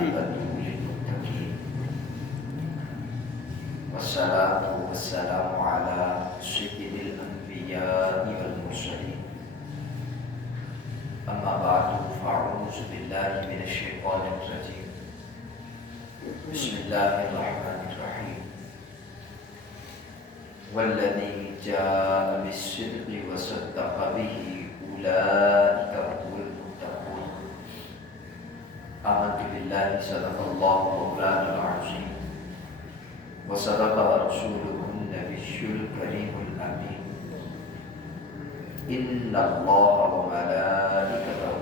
والعاقبة للمتقين والصلاة والسلام على سيد الأنبياء والمرسلين أما بعد فأعوذ بالله من الشيطان الرجيم بسم الله الرحمن الرحيم والذي جاء بالصدق وصدق به أولئك هم المتقون آمنت بالله صدق الله مولانا العظيم وصدق رسوله النبي الكريم الأمين إن الله وملائكته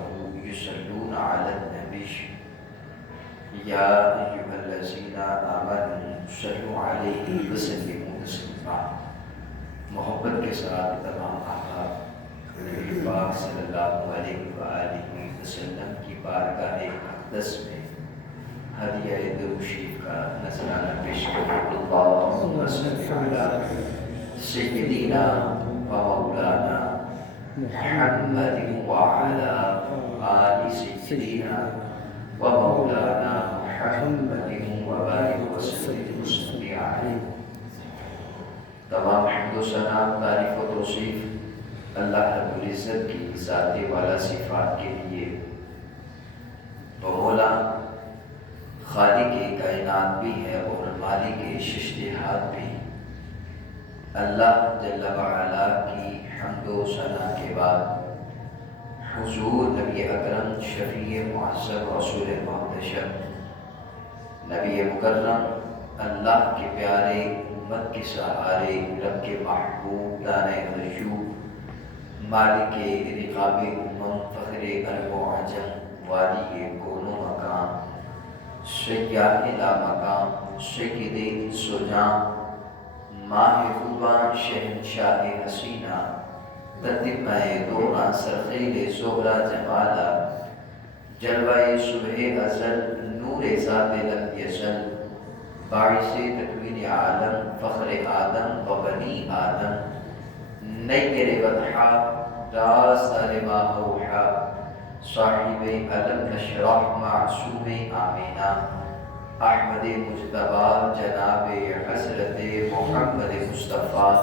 يصلون على النبي يا أيها الذين آمنوا صلوا عليه وسلموا تسليما محبت کے ساتھ تمام احباب نبی پاک صلی اللہ علیہ وآلہ وسلم کی بارگاہ اقدس میں ہدیہ درود شریف کا نذرانہ پیش کریں اللہم صل علی سیدنا و مولانا محمد وعلى آل سيدنا ومولانا محمد وبارك وسلم عليه. تمام حمد و ثنا تعریف و توصیف اللہ رب العزت کی ذات والا صفات کے لیے. تو مولا خالق کائنات بھی ہے اور مالک ششتہات بھی. اللہ جل وعلا کی حمد و ثنا کے بعد حضور نبی اکرم شفیع معظم رسول محتشم نبی مکرم اللہ کے پیارے امت کے سہارے رب کے محبوب دانۂ غیوب مالک رقاب امم فخر عرب و عجم والی کون و مقام سیاح لا مقام سید انس و جاں ماہ خوباں شہنشاہ حسینہ تتمہ دوران سرخیل زہرہ جمالہ جلوہ صبح ازل نور ذات لم یزل باعث تکوین عالم فخر آدم و بنی آدم نیر وضحا رازدار ماہوحا صاحب علم نشرح معصوم آمینہ احمد مجتبی جناب حضرت محمد مصطفیٰ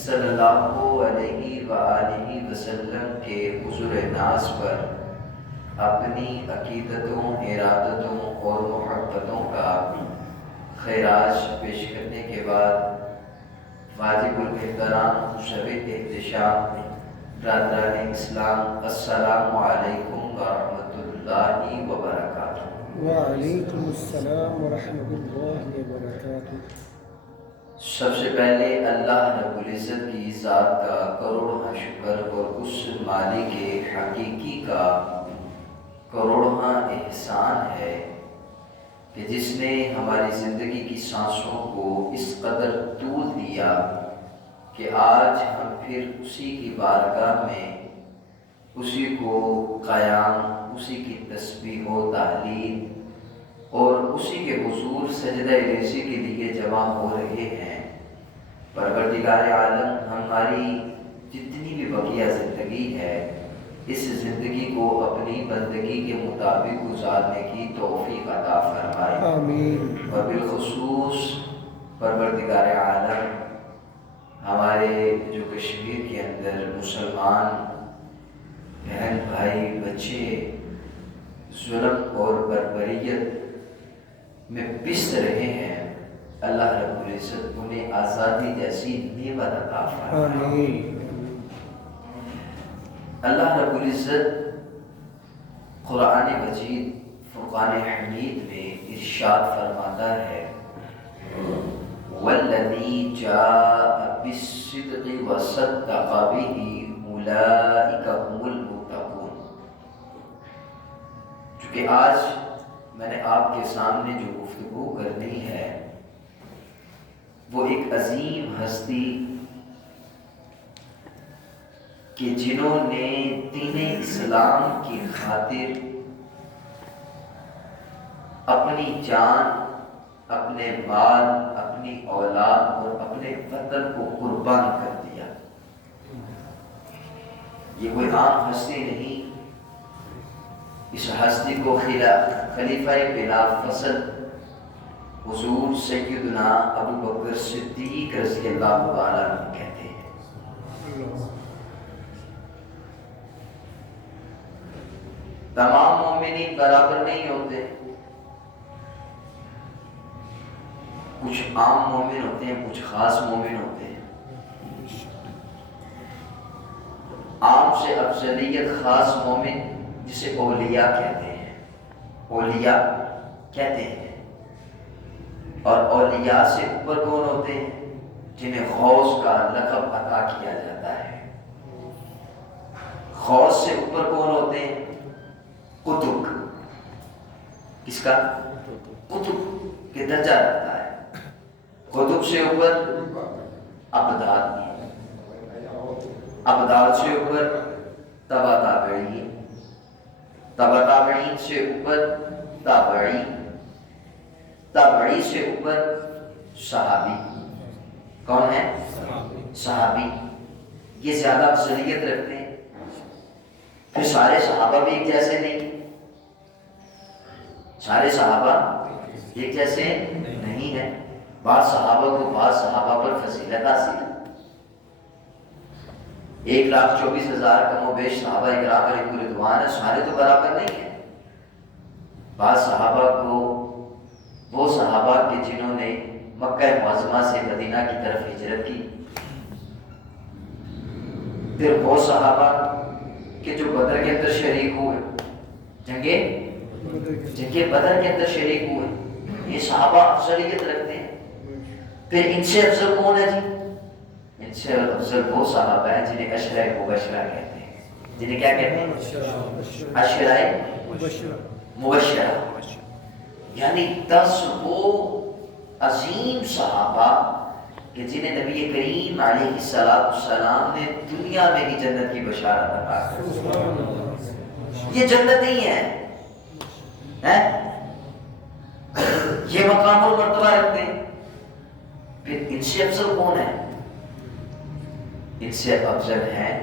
صلی اللہ علیہ وآلہ وسلم کے حضور ناز پر اپنی عقیدتوں ارادتوں اور محبتوں کا خیراج پیش کرنے کے بعد واجب الاحترام مشرف احتشام برادران اسلام السلام علیکم ورحمۃ اللہ وبرکاتہ. وعلیکم السلام ورحمۃ اللہ وبرکاتہ. سب سے پہلے اللہ رب العزت کی ذات کا کروڑواں شکر اور اس مالک حقیقی کا کروڑواں احسان ہے کہ جس نے ہماری زندگی کی سانسوں کو اس قدر طول دیا کہ آج ہم پھر اسی کی بارگاہ میں اسی کو قیام اسی کی تسبیح و تحلیل اور اسی کے حضور سجدہ ریزی کے لیے جمع ہو رہے ہیں. پروردگار عالم ہماری جتنی بھی بقیہ زندگی ہے اس زندگی کو اپنی بندگی کے مطابق گزارنے کی توفیق عطا فرمائے. آمین. اور بالخصوص پروردگار عالم ہمارے جو کشمیر کے اندر مسلمان بہن بھائی بچے ظلم اور بربریت میں پس رہے ہیں اللہ رب العزت انہیں آزادی جیسی نعمت عطا فرمائے. اللہ رب العزت قرآن مجید فرقان حمید میں ارشاد فرماتا ہے والذی جاء بالصدق وصدق به اولئک هم المتقون. چونکہ آج میں نے آپ کے سامنے جو گفتگو کرنی ہے وہ ایک عظیم ہستی کہ جنہوں نے دین اسلام کی خاطر اپنی جان اپنے مال اپنی اولاد اور اپنے وطن کو قربان کر دیا. یہ کوئی عام ہستی نہیں اس ہستی کو خلیفہ بلا فصل حضور سیدنا ابو بکر صدیق رضی اللہ تعالیٰ عنہ کہتے ہیں۔ تمام مومنین برابر نہیں ہوتے، کچھ عام مومن ہوتے ہیں، کچھ خاص مومن ہوتے ہیں۔ عام سے افضلیت خاص مومن جسے اولیاء کہتے ہیں، اولیاء کہتے ہیں۔ اور اولیاء سے اوپر کون ہوتے ہیں؟ جنہیں غوث کا لقب عطا کیا جاتا ہے۔ غوث سے اوپر کون ہوتے ہیں؟ قطب۔ کس کا؟ قطب کے درجہ رکھتا ہے۔ قطب سے اوپر ابدال، ابدال سے اوپر تبع تابعین، تبع تابعین سے اوپر تابعی، تابعی سے اوپر صحابی۔ کون ہے؟ صحابی۔ یہ زیادہ افضلیت رکھتے ہیں۔ پھر سارے صحابہ بھی ایک جیسے نہیں، سارے صحابہ ایک جیسے نہیں ہیں۔ بعض صحابہ کو بعض صحابہ پر فضیلت حاصل ہے۔ 1,24,000 کم و بیش صحابہ اکرام علیہم رضوان ہیں، سارے تو برابر نہیں ہیں۔ بعض صحابہ کو وہ صحابہ کے جنہوں نے مکہ معظمہ سے مدینہ کی طرف ہجرت کی، پھر وہ صحابہ کہ جو بدر کے اندر شریک ہوئے، جنگے بدر کے اندر شریک ہوئے، یہ صحابہ افضلیت رکھتے ہیں۔ پھر ان سے افضل کون ہے جی؟ ان سے افضل وہ صحابہ ہیں جنہیں عشرہ مبشرہ کہتے ہیں۔ جنہیں کیا کہتے ہیں؟ عشرہ مبشرہ، یعنی 10 وہ عظیم صحابہ کہ جنہیں نبی کریم علیہ السلام نے دنیا میں ہی جنت کی بشارت عطا کی۔ یہ جنت ہی ہے، یہ مقام اور مرتبہ رکھتے ہیں۔ پھر ان سے افضل کون ہے؟ ان سے افضل ہیں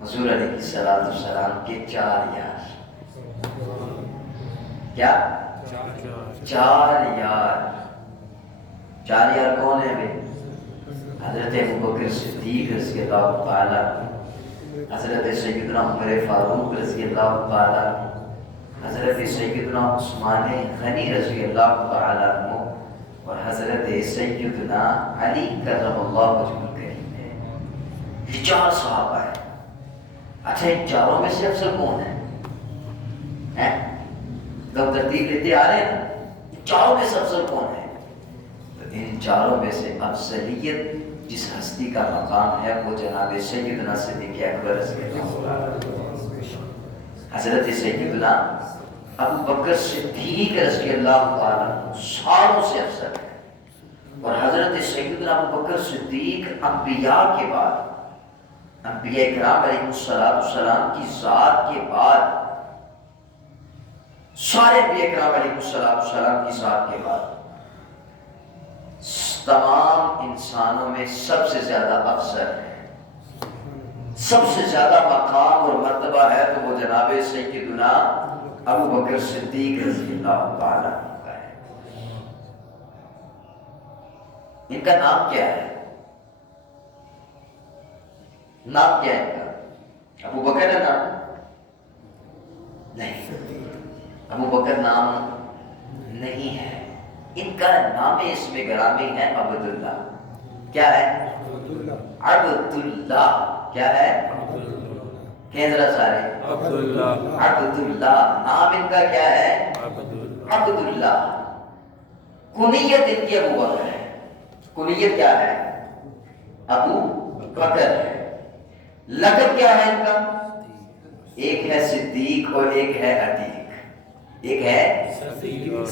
حضور علیہ السلام کے 4 یار۔ کیا؟ 4 یار۔ 4 یار کون ہیں بھائی؟ حضرت ابوبکر صدیق رضی اللہ تعالیٰ، حضرت سیدنا عمر فاروق رضی اللہ تعالیٰ، حضرت سیدنا عثمان غنی رضی اللہ تعالیٰ عنہ، اور حضرت سیدنا علی کرم اللہ وجہہ الکریم ہے۔ یہ 4 صحابہ ہیں۔ اچھا ان چاروں میں سے افضل کون ہے؟ جب ترتیب لیتے آ رہے ہیں نا، ان چاروں میں سے افضل کون ہے؟ تو ان چاروں میں سے افضلیت جس ہستی کا مقام ہے وہ جناب سیدنا صدیق اکبر رضی اللہ عنہ، حضرت سیدنا ابو بکر صدیق رضی اللہ تعالیٰ ساروں سے افضل ہے۔ اور حضرت سیدنا ابو بکر صدیق انبیاء کے بعد، انبیاء کرام علیہ السلام کی ذات کے بعد، سارے انبیاء کرام علیہ السلام کی ذات کے بعد تمام انسانوں میں سب سے زیادہ افضل ہے، سب سے زیادہ مقام اور مرتبہ ہے تو وہ جناب سیدنا ابو بکر صدیق رضی اللہ تعالیٰ کا ہے۔ ان کا نام کیا ہے؟ نام کیا ہے ان کا؟ ابو بکر ہے نام؟ نہیں، ابو بکر نام نہیں ہے۔ ان کا نام اسم گرامی ہے عبداللہ۔ کیا ہے؟ عبداللہ۔ کیا ہے؟ کہیں ذرا سارے عبداللہ۔ نام ان کا کیا ہے؟ عبداللہ۔ کنیت ان کی ابو بکر ہے۔ کنیت کیا ہے؟ ابو بکر ہے۔ لقب کیا ہے ان کا؟ ایک ہے صدیق اور ایک ہے عتیق۔ ایک ہے صدیق۔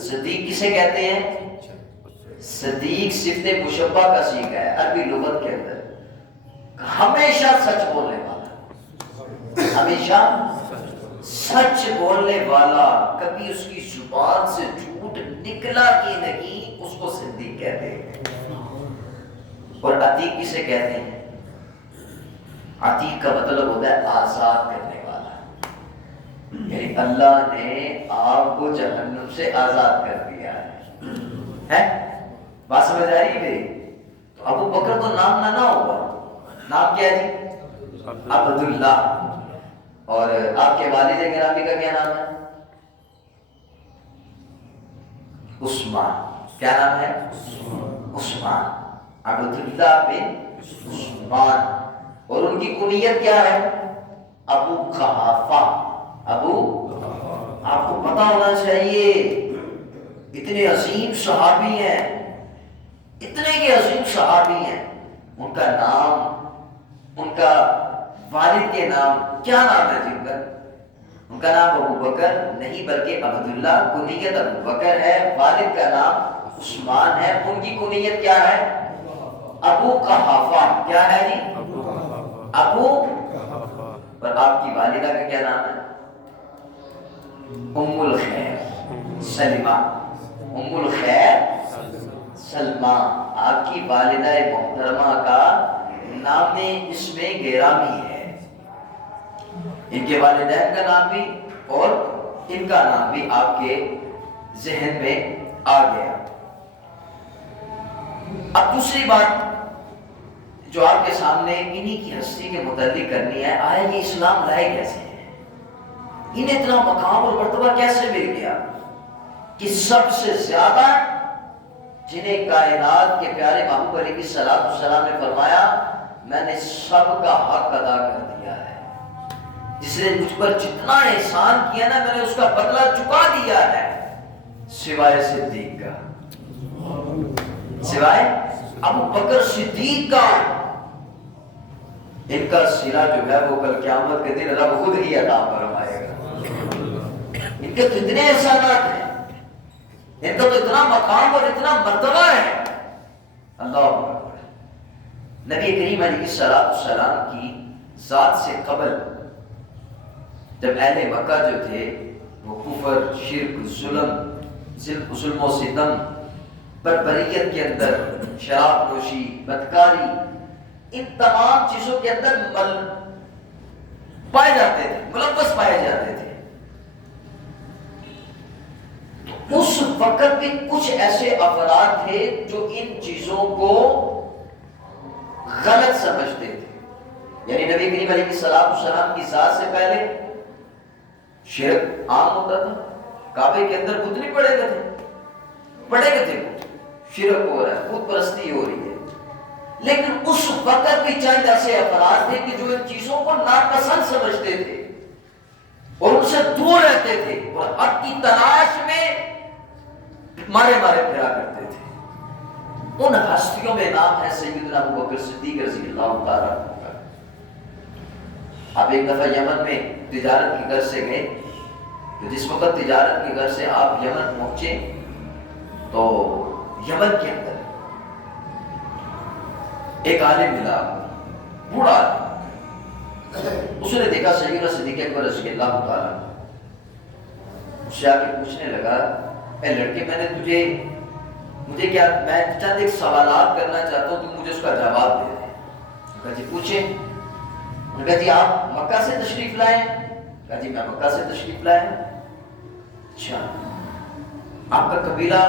صدیق کسے کہتے ہیں؟ صدیق صفت مشبہ کا صیغہ ہے عربی لغت کے اندر، ہمیشہ سچ بولنے والا، ہمیشہ سچ بولنے والا، کبھی اس کی زبان سے جھوٹ نکلا ہی نہیں، اس کو صدیق کہتے ہیں۔ اور عتیق کسے کہتے ہیں؟ عتیق کا مطلب ہوتا ہے آزاد کرنے والا۔ یعنی اللہ نے آپ کو جہنم سے آزاد کر دیا ہے۔ بات سمجھ آ رہی ہے میری؟ تو ابو بکر تو نام نہ ہوگا، نام کیا ہے جی؟ عبداللہ۔ اور آپ کے والد گرامی کا کیا نام ہے؟ عثمان۔ کیا نام ہے؟ عثمان، عبداللہ بن عثمان۔ اور ان کی کنیت کیا ہے؟ ابو قحافہ۔ ابو، آپ کو پتا ہونا چاہیے، اتنے عظیم صحابی ہیں، اتنے کے عظیم صحابی ہیں، ان کا نام، ان کا والد کے نام کیا نام ہے جن کا؟ ان کا نام ابو بکر نہیں بلکہ عبداللہ، کنیت ابو بکر ہے، والد کا نام عثمان ہے، ان کی کنیت کیا ہے؟ ابو قحافہ۔ کیا ہے جی؟ ابو۔ اور آپ کی والدہ کا کیا نام ہے؟ ام الخیر سلمہ۔ ام الخیر سلمہ، آپ کی والدہ محترمہ کا نام اس میں گرامی ہے، ان کے والدین کا نام بھی اور ان کا نام بھی آپ کے ذہن میں آ گیا۔ اب دوسری بات جو آپ کے سامنے انہی کی ہستی کے متعلق کرنی ہے، آیا یہ اسلام لائے کیسے ہیں؟ انہیں اتنا مقام اور مرتبہ کیسے مل گیا کہ سب سے زیادہ جنہیں کائنات کے پیارے محبوب علیہ السلام نے فرمایا میں نے سب کا حق ادا کر دیا ہے، جس نے مجھ پر جتنا احسان کیا نا میں نے اس کا بدلہ چکا دیا ہے، سوائے صدیق کا، سوائے ابو بکر صدیق کا۔ ان کا صلہ جو ہے وہ کل قیامت کے دن رب خود ہی عطا فرمائے گا۔ ان کے تو اتنے احسانات ہیں، ان کا تو اتنا مقام اور اتنا مرتبہ ہے۔ اللہ اکبر۔ نبی کریم علیہ السلام کی ذات سے قبل جب اہل مکہ جو تھے وہ کفر، شرک، ظلم و ستم، بربریت کے اندر، شراب نوشی، بدکاری، ان تمام چیزوں کے اندر پائے جاتے تھے، ملوث پائے جاتے تھے۔ اس وقت بھی کچھ ایسے افراد تھے جو ان چیزوں کو غلط سمجھتے تھے۔ یعنی نبی کریم علیہ السلام کی ذات سے پہلے شرک عام ہوتا تھا، کعبے کے اندر بت نہیں پڑے گئے تھے، شرک ہو رہا ہے، بت پرستی ہو رہی ہے۔ لیکن اس وقت بھی چند ایسے افراد تھے کہ جو ان چیزوں کو ناپسند سمجھتے تھے اور ان سے دور رہتے تھے اور حق کی تلاش میں مارے پھرا کرتے تھے۔ ان ہستیوں میں نام ہے سیدنا ابو بکر صدیق رضی اللہ تعالیٰ عنہ۔ آپ ایک دفعہ یمن میں تجارت کی غرض سے گئے، تو جس وقت تجارت کی غرض سے آپ یمن پہنچے تو یمن کے اندر ایک عالم ملا، بوڑھا عالم۔ اس نے دیکھا سیدنا صدیق اکبر رضی اللہ تعالیٰ، اس سے آ کے پوچھنے لگا اے لڑکے مجھے کیا، میں چند ایک سوالات کرنا چاہتا ہوں، تم مجھے اس کا جواب دے دیں۔ کہا جی پوچھیں۔ انہوں نے کہا جی آپ مکہ سے تشریف لائے ہیں؟ کہا جی میں مکہ سے تشریف لائے ہیں۔ اچھا آپ کا قبیلہ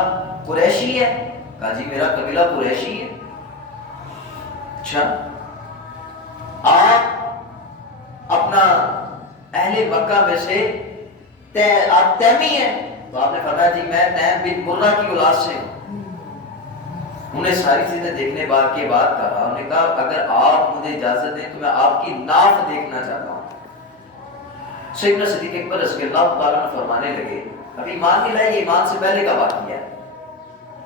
قریشی ہے؟ کہا جی میرا قبیلہ قریشی ہے۔ اچھا آپ اپنا اہل مکہ میں سے آپ تیمی ہیں؟ تو آپ نے فرمایا جی میں تیم بن مرہ کی اولاد سے ہوں۔ انہیں ساری چیزیں دیکھنے کے بعد کہا، انہوں نے کہا اگر آپ مجھے اجازت دیں تو میں آپ کی ناف دیکھنا چاہتا ہوں۔ سیدنا صدیق اکبر رضی اللہ تعالیٰ عنہ فرمانے لگے ابھی ایمان نہیں لائے، یہ ایمان سے پہلے کا واقعہ ہے۔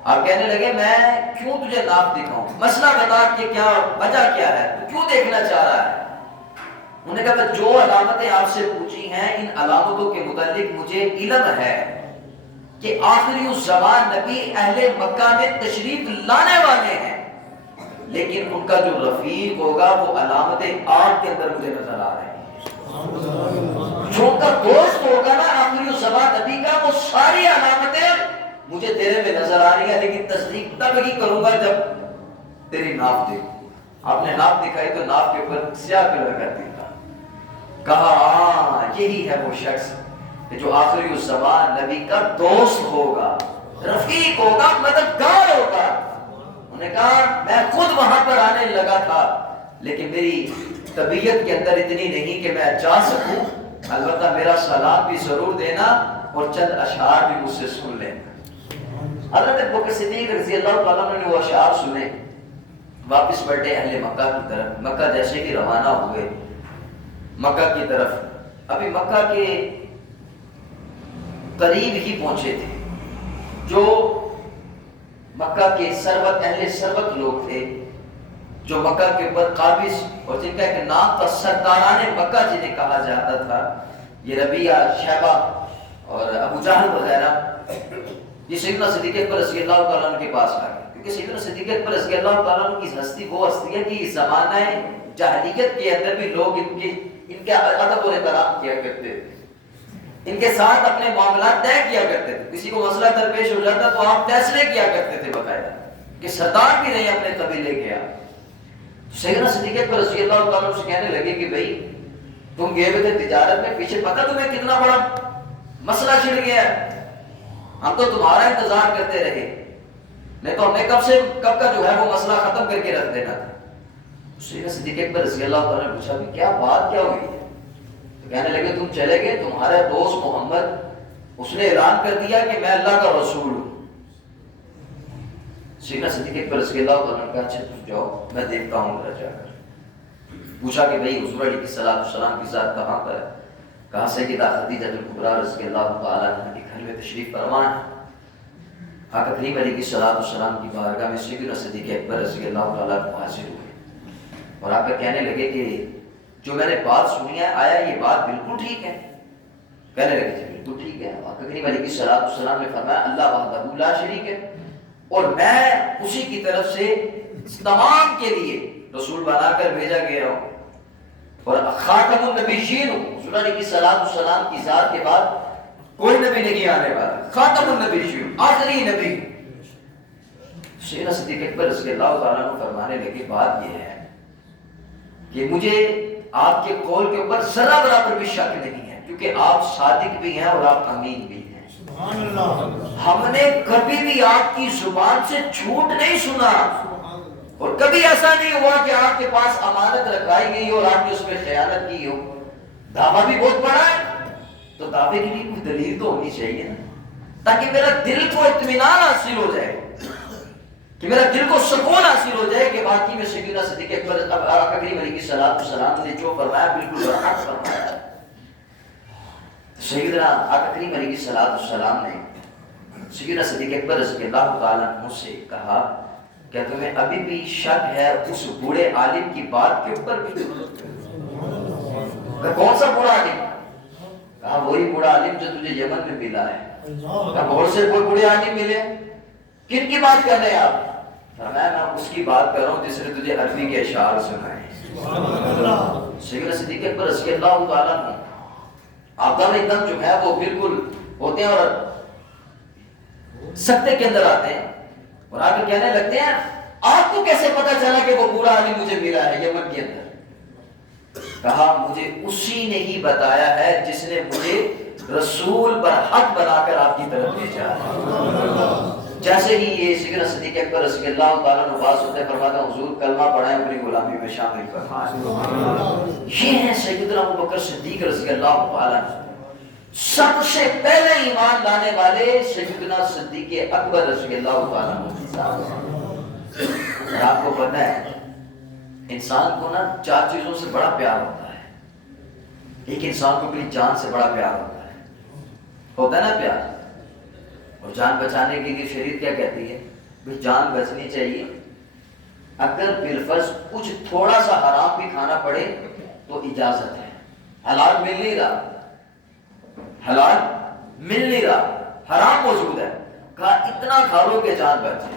آپ کہنے لگے میں کیوں تجھے ناف دکھاؤں، مسئلہ بتا کہ کیا وجہ کیا ہے، تو کیوں دیکھنا چاہ رہا ہے؟ انہوں نے کہا جو علامتیں آپ سے پوچھی ہیں ان علامتوں کے متعلق مجھے علم ہے کہ آخری الزمان نبی اہل مکہ میں تشریف لانے والے ہیں، لیکن ان کا جو رفیق ہوگا وہ علامتیں آگ کے اندر مجھے نظر آ رہے ہیں۔ جو ان کا دوست ہوگا نا آخری الزمان نبی کا، وہ ساری علامتیں مجھے تیرے میں نظر آ رہی ہے، لیکن تصدیق تب ہی کروں گا جب تیری ناف دیکھوں۔ آپ نے ناف دکھائی تو ناف کے اوپر سیاہ کلر کر دیا، کہا ہاں یہی ہے وہ شخص کہ جو آخری الزمان نبی کا دوست ہوگا، رفیق ہوگا، مددگار ہوگا. انہوں نے کہا میں خود وہاں پر آنے لگا تھا لیکن میری طبیعت کے اندر اتنی نہیں کہ میں جا سکوں، البتہ میرا سلام بھی ضرور دینا اور چند اشعار بھی مجھ سے سن لینا. حضرت ابوبکر صدیق رضی اللہ تعالیٰ عنہ نے وہ اشعار سنے، واپس پلٹے اہل مکہ کی طرف. مکہ جیسے کہ روانہ ہوئے مکہ کی طرف، ابھی مکہ کے قریب ہی پہنچے تھے. جو مکہ کے ثروت اہل ثروت لوگ تھے، جو مکہ کے اوپر قابض اور جن کا ایک نام تھا سرداران مکہ جنہیں کہا جاتا تھا، یہ ربیعہ، شیبہ اور ابو جہل وغیرہ، یہ سیدنا صدیق اکبر رضی اللہ تعالیٰ عنہ کے پاس آ گئے. کیونکہ سیدنا صدیق اکبر رضی اللہ تعالیٰ عنہ کی ہستی وہ ہستی ہے کہ زمانہ جاہلیت کے اندر بھی لوگ ان کے ادب و احترام کیا کرتے تھے، ان کے ساتھ اپنے معاملات طے کیا کرتے تھے. کسی کو مسئلہ درپیش ہو جاتا تو آپ فیصلے کیا کرتے تھے باقاعدہ، کہ سردار بھی نہیں اپنے قبیلے کے. سیدنا صدیق اکبر رضی اللہ تعالیٰ سے کہنے لگے کہ بھائی تم گئے ہوئے تھے تجارت میں، پیچھے پتہ تمہیں کتنا بڑا مسئلہ چھڑ گیا ہے، ہم تو تمہارا انتظار کرتے رہے، نہیں تو ہم نے کب کا جو ہے وہ مسئلہ ختم کر کے رکھ دینا تھا. سیدنا صدیق اکبر رضی اللہ تعالیٰ نے پوچھا کہ کیا بات کیا ہوئی ہے؟ تو کہنے لگے تم چلے گئے، تمہارا دوست محمد اس نے اعلان کر دیا کہ میں اللہ کا رسول ہوں. سیدنا صدیق اکبر رضی اللہ تعالیٰ نے کہا اچھا تم جاؤ، میں دیکھتا ہوں ذرا جا کر. پوچھا کہ بھئی حضور علیہ السلام کی ذات کہاں پر ہے؟ کہا سیدہ خدیجہ الکبریٰ رضی اللہ تعالیٰ عنہا کے گھر میں تشریف فرما ہے. آقا کریم علیہ السلام کی بارگاہ میں سیدنا صدیق اکبر رضی اللہ تعالیٰ عنہ حاضر ہوئے اور آ کر کہنے لگے کہ جو میں نے بات سنی ہے آیا یہ بات بالکل ٹھیک ہے؟ کہنے لگے جی بالکل ٹھیک ہے. آقا کریم علیہ السلام نے فرمایا اللہ وحدہ لا شریک ہے اور میں اسی کی طرف سے تمام کے لیے رسول بنا کر بھیجا گیا ہوں اور خاتم النبیین ہوں. حضور علیہ السلام کی ذات کے بعد کوئی نبی نہیں آنے والا، خاتم النبیین آخری نبی. سیدنا صدیق اکبر رضی اللہ تعالیٰ عنہ فرمانے لگے بات یہ ہے کہ مجھے آپ کے قول کے اوپر ذرا برابر بھی شک نہیں ہے، کیونکہ آپ صادق بھی ہیں اور آپ امین بھی ہیں. سبحان اللہ. ہم نے کبھی بھی آپ کی زبان سے جھوٹ نہیں سنا اور کبھی ایسا نہیں ہوا کہ آپ کے پاس امانت رکھائی گئی اور آپ نے اس پہ خیانت کی ہو. دعویٰ بھی بہت بڑا ہے تو دعوے کے لیے کوئی دلیل تو ہونی چاہیے نا، تاکہ میرا دل کو اطمینان حاصل ہو جائے، کہ میرا دل کو سکون حاصل ہو جائے کہ واقعی میں سیدنا صدیق اکبر آقا کریم علیہ السلام نے جو فرمایا بالکل برحق فرمایا. سیدنا آقا کریم علیہ السلام نے سیدنا صدیق اکبر رضی اللہ تعالیٰ عنہ سے کہا کیا تمہیں ابھی بھی شک ہے اس بوڑھے عالم کی بات کے اوپر بھی؟ کون سا بوڑھا عالم؟ کہا وہی بوڑھا عالم جو تجھے یمن میں ملا ہے. کہا بہت سے کوئی بوڑھے عالم ملے، کن کی بات کر رہے ہیں آپ؟ فرمایا میں اس کی بات کر رہا ہوں جس نے تجھے عربی کے اشعار سنائے. سیدنا صدیق اکبر رضی اللہ تعالیٰ عنہ آپ کا ایک دم جو ہے وہ بالکل ہوتے ہیں اور سکتے کے اندر آتے ہیں اور آ کے کہنے لگتے ہیں آپ کو کیسے پتا چلا کہ وہ بوڑھا عالم مجھے ملا ہے یمن کے اندر؟ کہا مجھے اسی نے ہی بتایا ہے جس نے مجھے رسول پر حق بنا کر آپ کی طرف بھیجا ہے. جیسے ہی یہ سیدنا صدیق اکبر رضی اللہ تعالیٰ عنہ بات سنتے فرماتا حضور کلمہ پڑھائیں اپنی غلامی میں شامل فرمائیں. یہ ہیں سیدنا ابوبکر صدیق رضی اللہ تعالیٰ عنہ. سب سے پہلے ایمان لانے والے سیدنا صدیق اکبر رضی اللہ تعالیٰ عنہ. آپ کو پتہ ہے انسان کو نا 4 چیزوں سے بڑا پیار ہوتا ہے. ایک انسان کو اپنی جان سے بڑا پیار ہوتا ہے نا پیار. اور جان بچانے کے لیے شریعت کیا کہتی ہے؟ بھئی جان بچنی چاہیے، اگر بالفرض کچھ تھوڑا سا حرام بھی کھانا پڑے تو اجازت ہے. حلال مل نہیں رہا، حرام موجود ہے، کہا اتنا کھا لو کہ جان بچ جائے.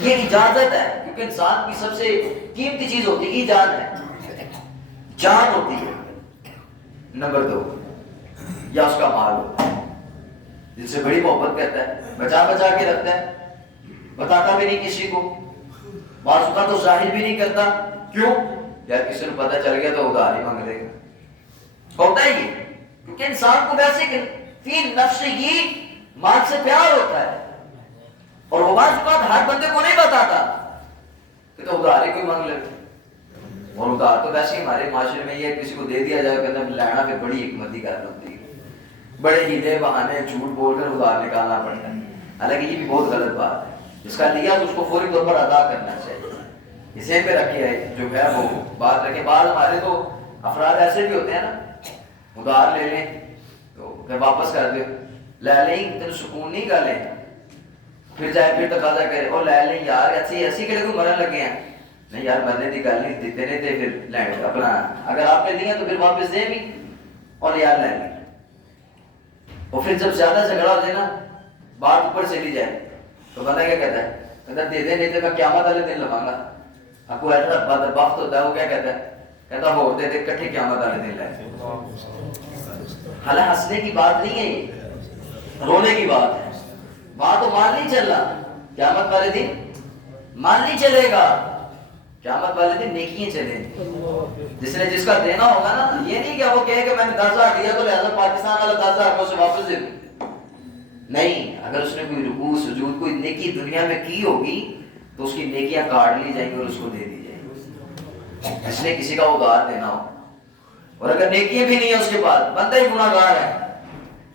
یہ اجازت ہے کیونکہ انسان کی سب سے قیمتی چیز ہوتی ہے جان ہے، جان ہوتی ہے. نمبر 2 یا اس کا مال ہوتا ہے جن سے بڑی محبت کرتا ہے، بچا کے رکھتا ہے، بتاتا بھی نہیں کسی کو، بعض اوقات تو ظاہر بھی نہیں کرتا. کیوں؟ یار کسی نے پتہ چل گیا تو ادھار ہی مانگ لے گا. ہوتا ہے یہ کیونکہ انسان کو ویسے کہ فی نفسہ مال سے پیار ہوتا ہے، اور وہ بعض اوقات ہر بندے کو نہیں بتاتا کہ تو ادھار ہی کوئی مانگ لے، اور ادھار تو ویسے ہی ہمارے معاشرے میں یہ کسی کو دے دیا جائے کہتے ہیں لینا پہ بڑی حکمت کی کار ہوتی ہے، بڑے ہیلے بہانے جھوٹ بول کر ادھار نکالنا پڑتا ہے، حالانکہ یہ بھی بہت غلط بات ہے، جس کا لیا تو اس کو فوری طور پر ادا کرنا چاہیے، اسے پہ رکھے ہے جو ہے وہ بات رکھے۔ بعض ہمارے تو افراد ایسے بھی ہوتے ہیں نا، ادھار لے لیں تو پھر واپس کر دے، لے لیں تین سکون نہیں کر لیں، پھر جائے پھر تقاضا کرے اور لے لیں یار ایسی کہڑے کو مرن لگے ہیں، نہیں یار مرنے کی گل نہیں، دیتے نہیں تھے پھر لینڈ اپنا اگر آپ نے دیا تو پھر واپس دیں بھی اور یار لے لیں، اور پھر جب زیادہ جھگڑا ہو جائے نا بات اوپر چلی جائے تو بندہ کیا کہتا ہے، کہتا دے دے نہیں تو میں قیامت والے دن لواں گا، آپ کو ایسا بدبخت ہوتا ہے وہ کیا کہتا ہے، کہتا ہو دے دے کٹھے قیامت والے دن لائے۔ حالانکہ ہنسنے کی بات نہیں ہے، یہ رونے کی بات ہے، وہاں تو مال نہیں چل رہا، قیامت والے دن مال نہیں چلے گا، قیامت والے دن نیکیاں چلیں گی، جس نے جس کا دینا ہوگا نا، یہ نہیں کہ وہ کہے کہ میں نے 10,000 دیا تو لہذا پاکستان والا 10,000 کو سے واپس دے دوں، نہیں، اگر اس نے کوئی رکوع سجود کوئی نیکی دنیا میں کی ہوگی تو اس کی نیکیاں کاٹ لی جائیں گی اور اس کو دے دی جائیں گی، اس نے کسی کا ادھار دینا ہو، اور اگر نیکیاں بھی نہیں ہے اس کے پاس، بندہ ہی گناہ گار ہے،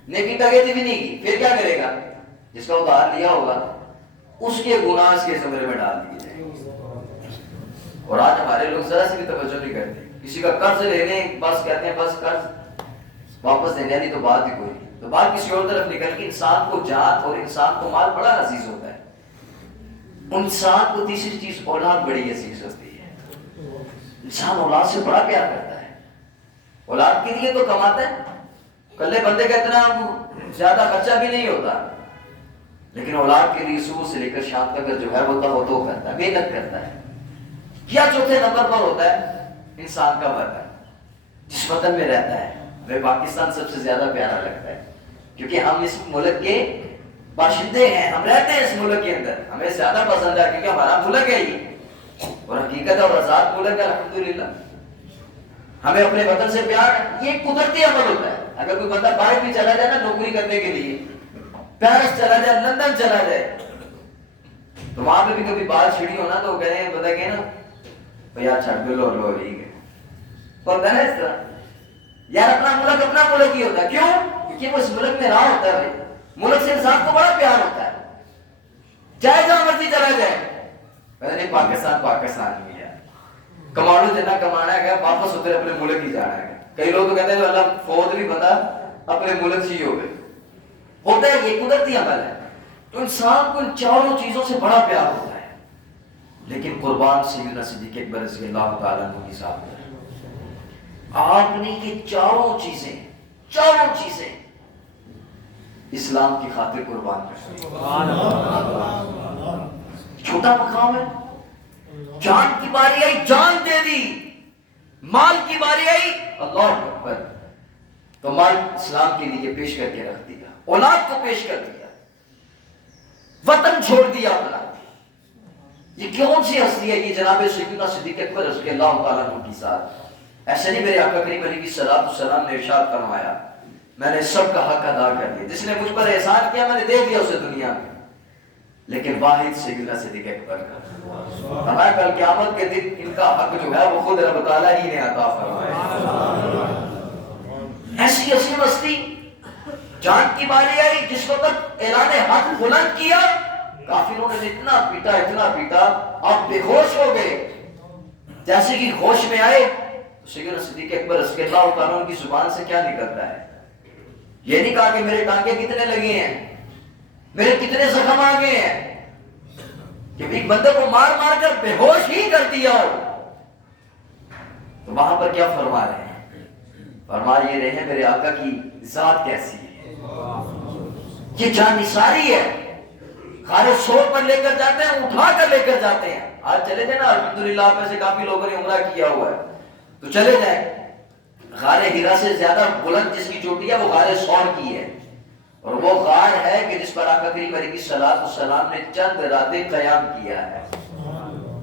نیکی تگیتی بھی نہیں کی، پھر کیا کرے گا، جس کا ادھار لیا ہوگا اس کے گناہ اس کے زمرے میں ڈال دیے جائیں گے۔ اور آج ہمارے لوگ ذرا سی بھی توجہ نہیں کرتے، کسی کا قرض لینے بس کہتے ہیں بس قرض واپس دینے والی تو بات ہی کوئی نہیں، تو بات کسی اور طرف نکل کے انسان کو جان اور انسان کو مال بڑا عزیز ہوتا ہے، انسان کو تیسری چیز اولاد بڑی عزیز ہوتی ہے، انسان اولاد سے بڑا پیار کرتا ہے، اولاد کے لیے تو کماتا ہے، کلے بندے کا اتنا زیادہ خرچہ بھی نہیں ہوتا، لیکن اولاد کے لیے صبح سے لے کر شام تک جو ہے وہ تو کرتا ہے، محنت کرتا ہے۔ کیا چوتھے نمبر پر ہوتا ہے انسان کا وطن، جس وطن میں رہتا ہے، ہمیں پاکستان سب سے زیادہ پیارا لگتا ہے، کیونکہ ہم اس ملک کے باشندے ہیں، ہم رہتے ہیں اس ملک کے اندر، ہمیں زیادہ پسند ہے کیونکہ ہمارا ملک ہے یہ، اور حقیقت اور آزاد ملک ہے الحمدللہ، ہمیں اپنے وطن سے پیار ہے، یہ قدرتی عمل ہوتا ہے۔ اگر کوئی بندہ باہر بھی چلا جائے نا نوکری کرنے کے لیے، پیرس چلا جائے، لندن چلا جائے، تو وہاں پہ بھی کبھی بات چھڑی ہونا تو وہ کہتے ہیں بندہ کہے نا یار چھڑ دو لو ٹھیک ہے، ہوتا ہے اس طرح، یار اپنا ملک ہی ہوتا ہے، کیوں؟ کیونکہ وہ اس ملک میں رہا ہوتا ہے، ملک سے انسان کو بڑا پیار ہوتا ہے، چاہے جہاں مرضی چلا جائے، کہتے نہیں پاکستان ہی ہے، کما لو جتنا کمانا ہے واپس ادھر اپنے ملک ہی جانا ہے۔ کئی لوگ تو کہتے ہیں اللہ فوت بھی بندہ اپنے ملک سے ہی ہو گئے، ہوتا ہے، یہ قدرتی عمل ہے، تو انسان کو ان چاروں چیزوں سے بڑا پیار ہوتا ہے، لیکن قربان سیدنا صدیق اکبر رضی اللہ تعالیٰ عنہ کی ذات ہے، آپ نے یہ چاروں چیزیں اسلام کی خاطر قربان کر دی، چھوٹا مقام ہے، جان کی باری آئی جان دے دی، مال کی باری آئی اللہ اکبر تو مال اسلام کے لیے پیش کر کے رکھ دیا، اولاد کو پیش کر دیا، وطن چھوڑ دیا اپنا۔ یہ کون سی ہستی ہے؟ یہ جناب سیدنا صدیق اکبر رضی اللہ تعالیٰ عنہ کی ذات۔ ایسے نہیں میرے آقا کریم علیہ الصلوۃ والسلام نے ارشاد فرمایا میں نے سب کا حق ادا کر دیا، جس نے مجھ پر احسان کیا میں نے دے دیا اسے دنیا میں، لیکن واحد سیدنا صدیق اکبر کا ہمارا کل قیامت کے دن ان کا حق جو ہے وہ خود رب تعالیٰ ہی نے عطا فرمایا۔ ایسی عظیم ہستی، جان کی باری آئی، جس وقت اعلان حق بلند کیا کافروں نے اتنا پیٹا آپ بے ہوش ہو گئے، جیسے کہ ہوش میں آئے تو سیدنا صدیق اکبر رضی اللہ تعالیٰ عنہ کی زبان سے کیا نکلتا ہے؟ یہ نہیں کہا کہ میرے ٹانکے کتنے لگے ہیں، میرے کتنے زخم آ گئے ہیں، کہ ایک بندے کو مار کر بے ہوش ہی کر دیا ہو، تو وہاں پر کیا فرما رہے ہیں؟ فرما یہ رہے ہیں میرے آقا کی ذات کیسی ہے، یہ جان نثاری ہے، خارج سور پر لے کر جاتے ہیں، اٹھا کر لے کر جاتے ہیں۔ آج چلے جائیں نا الحمدللہ آپ میں سے کافی لوگوں نے عمرہ کیا ہوا ہے تو چلے جائیں، غار ہرا سے زیادہ بلند جس کی چوٹی ہے وہ غار ثور کی ہے، اور وہ غار ہے کہ جس پر آقا کریم علیہ الصلوۃ والسلام نے چند راتیں قیام کیا ہے،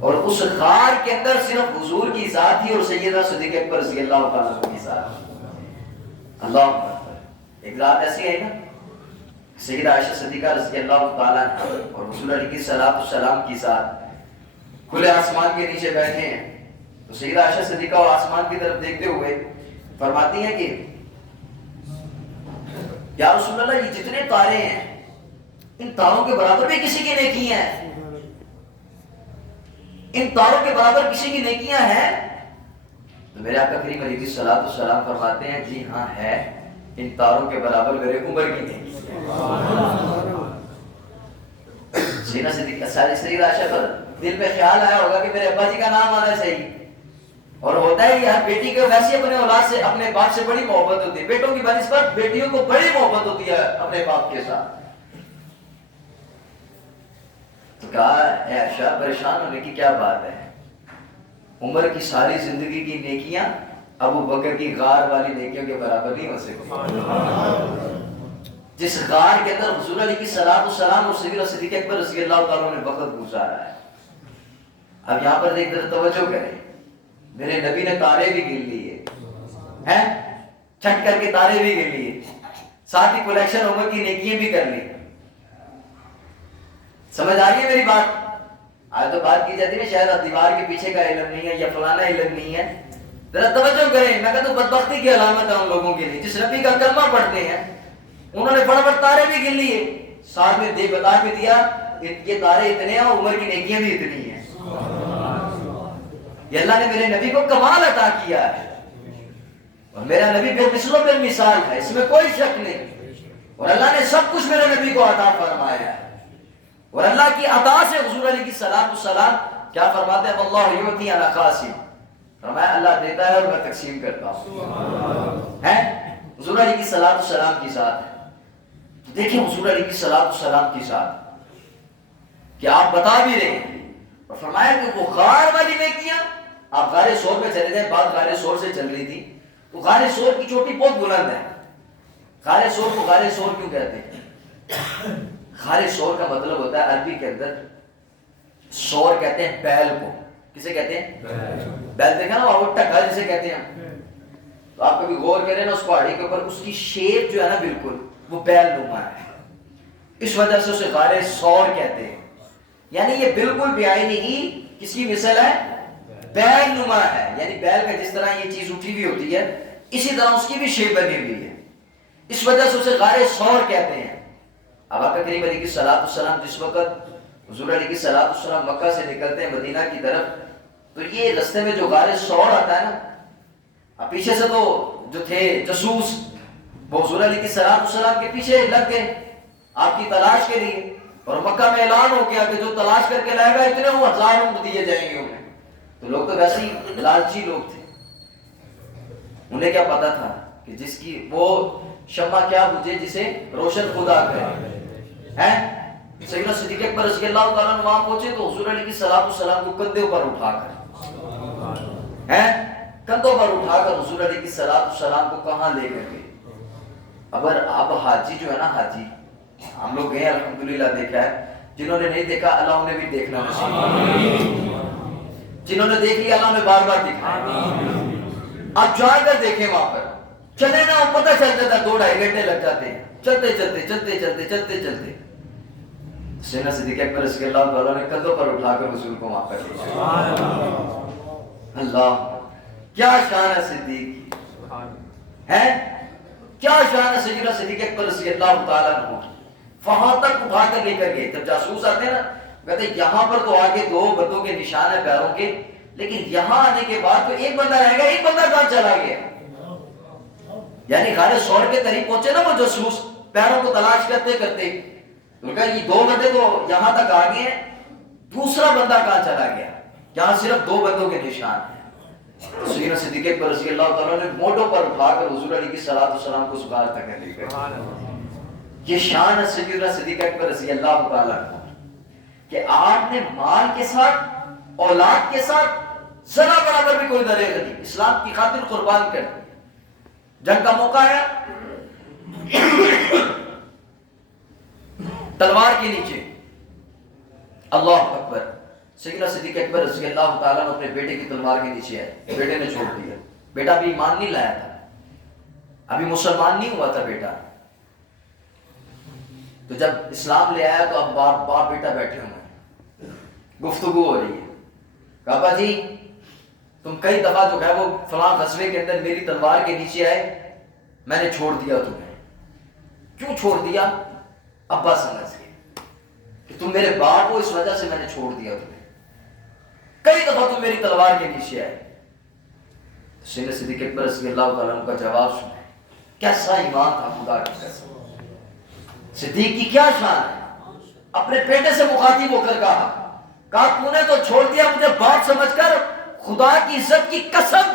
اور اس غار کے اندر صرف حضور کی ذات ہی اور سیدنا صدیق اکبر رضی اللہ تعالیٰ عنہ کی ذات۔ اللہ ایک ذات ایسی ہے نا سیدہ عائشہ صدیقہ رضی اللہ تعالیٰ عنہ اور رسول علیہ کی صلاۃ السلام کی ساتھ کھلے آسمان کے نیچے بیٹھے ہیں، تو سیدہ عائشہ صدیقہ اور آسمان کی طرف دیکھتے ہوئے فرماتی ہیں کہ یا رسول اللہ یہ جتنے تارے ہیں ان تاروں کے برابر بھی کسی کی نیکیاں ہیں، ان تاروں کے برابر کسی کی نیکیاں ہیں؟ تو میرے آقا کریم علیہ الصلوۃ والسلام فرماتے ہیں جی ہاں ہے، ان تاروں کے برابر میرے عمر کی نیکی سینا صدیقہ سیدہ عائشہ پر دل میں خیال آیا ہوگا کہ میرے ابا جی کا نام آنا چاہیے، اور ہوتا ہے یہ ہر بیٹی کو ویسے اپنے اولاد سے اپنے باپ سے بڑی محبت ہوتی ہے، بیٹوں کی بنسبت بیٹیوں کو بڑی محبت ہوتی ہے اپنے باپ کے ساتھ۔ تو کہا اے عائشہ پریشان ہونے کی کیا بات ہے، عمر کی ساری زندگی کی نیکیاں ابو بکر کی غار والی نیکیوں کے برابر نہیں ہو سکتی۔ جس غار کے اندر حضور علیہ کی صلاۃ والسلام اور سیدنا صدیق اکبر رضی اللہ تعالیٰ نے وقت گزارا ہے۔ اب یہاں پر ایک ذرا توجہ کریں، میرے نبی نے تارے بھی گن لیے ہیں، چھٹ کر کے تارے بھی گن لیے، ساتھ ہی کلیکشن عمر کی نیکیاں بھی کر لی۔ سمجھ آ رہی ہے میری بات؟ آج تو بات کی جاتی ہے شاید اب دیوار کے پیچھے کا علم نہیں ہے یا فلانا علم نہیں ہے، ذرا توجہ کریں۔ میں کہتا ہوں بدبختی کی علامت ہے ان لوگوں کے لیے جس نبی کا کلمہ پڑھتے ہیں، انہوں نے فٹافٹ تارے بھی گن لیے، ساتھ میں بتا بھی دیا یہ تارے اتنے ہیں اور عمر کی نیکیاں بھی اتنی ہیں۔ یہ اللہ نے میرے نبی کو کمال عطا کیا ہے، اور میرا نبی بے مثل و بے مثال ہے، اس میں کوئی شک نہیں، اور اللہ نے سب کچھ میرے نبی کو عطا فرمایا ہے۔ اور اللہ کی عطا سے حضور علیہ کی صلاۃ والسلام کیا فرماتے ہیں، اللہ یعطی انا قاسم، فرمایا اللہ دیتا ہے اور میں تقسیم کرتا ہوں، ہے حضور علیہ کی صلاۃ والسلام کی ذات ہے۔ تو دیکھیں حضور علیہ کی صلاۃ والسلام کی ذات کہ آپ بتا بھی رہے ہیں، اور فرمایا کہ وہ غار والی نیکیاں، آپ غار سور میں چلے گئے، بات غار سور سے چل رہی تھی، تو غار سور کی چوٹی بہت بلند ہے۔ غار سور کو غار سور کیوں کہتے ہیں؟ غار سور کا مطلب ہوتا ہے عربی کے اندر، سور کہتے ہیں بیل کو، کسے کہتے ہیں؟ بیل دیکھا نا وہ ٹکا جسے کہتے ہیں، تو آپ کبھی غور کریں نا اس پہاڑی کے اوپر، اس کی شیپ جو ہے نا بالکل وہ بیل نما ہے، اس وجہ سے اسے غار سور کہتے ہیں، یعنی یہ بالکل بھی آئینی ہی کس کی مثل ہے؟ بیل نما ہے، یعنی بیل کا جس طرح یہ چیز اٹھی ہوئی ہوتی ہے اسی طرح اس کی بھی شیپ بنی ہوئی ہے، اس وجہ سے اسے غار سور کہتے ہیں۔ اب آقا کریم علیہ کی صلاۃ والسلام جس وقت حضور علیہ کی صلاۃ والسلام مکہ سے نکلتے ہیں مدینہ کی طرف، تو یہ رستے میں جو غار سور آتا ہے نا، اب پیچھے سے تو جو تھے جاسوس وہ حضور علیہ کی صلاۃ والسلام کے پیچھے لگ گئے آپ کی تلاش کے لیے، اور مکہ میں اعلان ہو گیا کہ جو تلاش کر کے لائے گا اتنے وہ 1000 اونٹ دیے جائیں گے انہیں۔ تو لوگ تو ویسے ہی لالچی لوگ تھے، انہیں کیا پتا تھا کہ جس کی وہ شمع کیا بجھے جسے روشن خدا کرے، ہیں؟ سیدنا صدیق اکبر رضی اللہ تعالیٰ عنہ وہاں پہنچے تو حضور علیہ کی صلاۃ والسلام کو کندھے پر اٹھا کر، ہیں کندھوں پر اٹھا کر حضور علیہ کی صلاۃ والسلام کو کہاں لے کر گئے؟ اگر اب حاجی جو ہے نا، حاجی ہم لوگ گئے الحمدللہ دیکھا ہے، جنہوں نے نہیں دیکھا اللہ انہیں بھی دیکھنا نصیب، جنہوں نے دیکھ لیا اللہ انہیں بار بار دکھائے، آپ جا کر دیکھیں وہاں پر، چلے نا پتہ چل جاتا 2-2.5 گھنٹے لگ جاتے ہیں، چلتے چلتے چلتے چلتے چلتے چلتے۔ سیدنا صدیق اکبر رضی اللہ تعالیٰ نے کندھوں پر اٹھا کر حضور کو وہاں پر لے جایا۔ اللہ کیا شان ہے صدیق کی، ہے کیا شان ہے سیدنا صدیق اکبر رضی اللہ تعالیٰ عنہ، وہاں تک اٹھا کر لے کر گئے۔ جب جاسوس آتے ہیں نا کہتے ہیں یہاں پر تو آگے 2 بندوں کے نشان ہیں پیروں کے، لیکن یہاں آنے کے بعد تو ایک بندہ رہ گیا، ایک بندہ کہاں چلا گیا؟ یعنی غار سور کے قریب پہنچے نا وہ جاسوس پیروں کو تلاش کرتے کرتے، تو کہا یہ 2 بندے تو یہاں تک آ گئے ہیں، دوسرا بندہ کہاں چلا گیا؟ یہاں صرف 2 بندوں کے نشان ہیں۔ سیدنا صدیق اکبر رضی اللہ تعالیٰ نے موٹوں پر اٹھا کر حضور علیہ کی صلاۃ والسلام کو سبحان تک لے گئے۔ یہ شان ہے سیدنا صدیق اکبر رضی اللہ تعالیٰ عنہ کہ آپ نے مال کے ساتھ اولاد کے ساتھ ذرا برابر بھی کوئی دریغ نہیں، اسلام کی خاطر قربان کر دی۔ جنگ کا موقع آیا، تلوار کے نیچے اللہ اکبر، سیدنا صدیق اکبر رضی اللہ تعالیٰ نے اپنے بیٹے کی تلوار کے نیچے ہے، بیٹے نے چھوڑ دیا، بیٹا بھی ایمان نہیں لایا تھا، ابھی مسلمان نہیں ہوا تھا بیٹا، تو جب اسلام لے آیا تو اب باپ بیٹا بیٹھے ہوئے ہیں، گفتگو ہو رہی ہے، ابا جی تم کئی دفعہ جو ہے وہ فلاں غزوے کے اندر میری تلوار کے نیچے آئے، میں نے چھوڑ دیا تمہیں، کیوں چھوڑ دیا؟ ابا سمجھ گئے کہ تم میرے باپ ہو، اس وجہ سے میں نے چھوڑ دیا تمہیں، کئی دفعہ تم میری تلوار کے نیچے آئے۔ سیدنا صدیق اکبر رضی اللہ تعالیٰ عنہ کا جواب سنیں، کیسا ایمان تھا خدا کی قسم، صدیق کی کیا شان ہے، اپنے بیٹے سے مخاطب ہو کر کہا تو نے تو چھوڑ دیا مجھے باپ سمجھ کر، خدا کی عزت کی قسم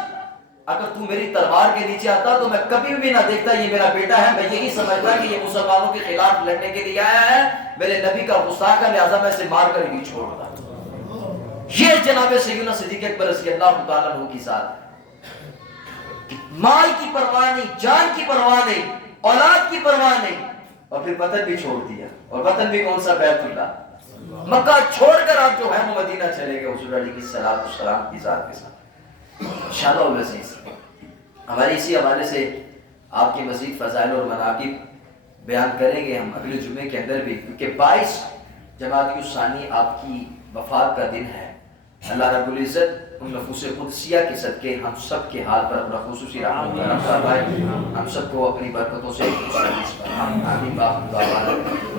اگر تو میری تلوار کے نیچے آتا تو میں کبھی بھی نہ دیکھتا یہ میرا بیٹا ہے، میں یہی سمجھتا کہ یہ مسلمانوں کے خلاف لڑنے کے لیے آیا ہے، میرے نبی کا گستاخ ہے، لہذا میں اسے مار کر ہی چھوڑتا۔ یہ جناب سیدنا صدیق اکبر رضی اللہ تعالیٰ عنہ کی ذات ہے، مال کی پرواہ نہیں، جان کی پرواہ نہیں، اولاد کی پرواہ نہیں، اور پھر وطن بھی چھوڑ دیا، اور وطن بھی کون سا؟ بیت اللہ، مکہ چھوڑ کر آپ جو ہے وہ مدینہ چلے گئے حضور علیہ السلام کی ذات کے ساتھ۔ انشاءاللہ العزیز ہماری اسی حوالے سے آپ کے مزید فضائل اور مناقب بیان کریں گے ہم اگلے جمعے کے اندر بھی، کیونکہ 22 جمادی الثانی آپ کی وفات کا دن ہے۔ اللہ رب العزت ان نفوس قدسیہ کے صدقے ہم سب کے حال پر اپنا خصوصی رحمت کرم فرمائے، ہم سب کو اپنی برکتوں سے آمین باپ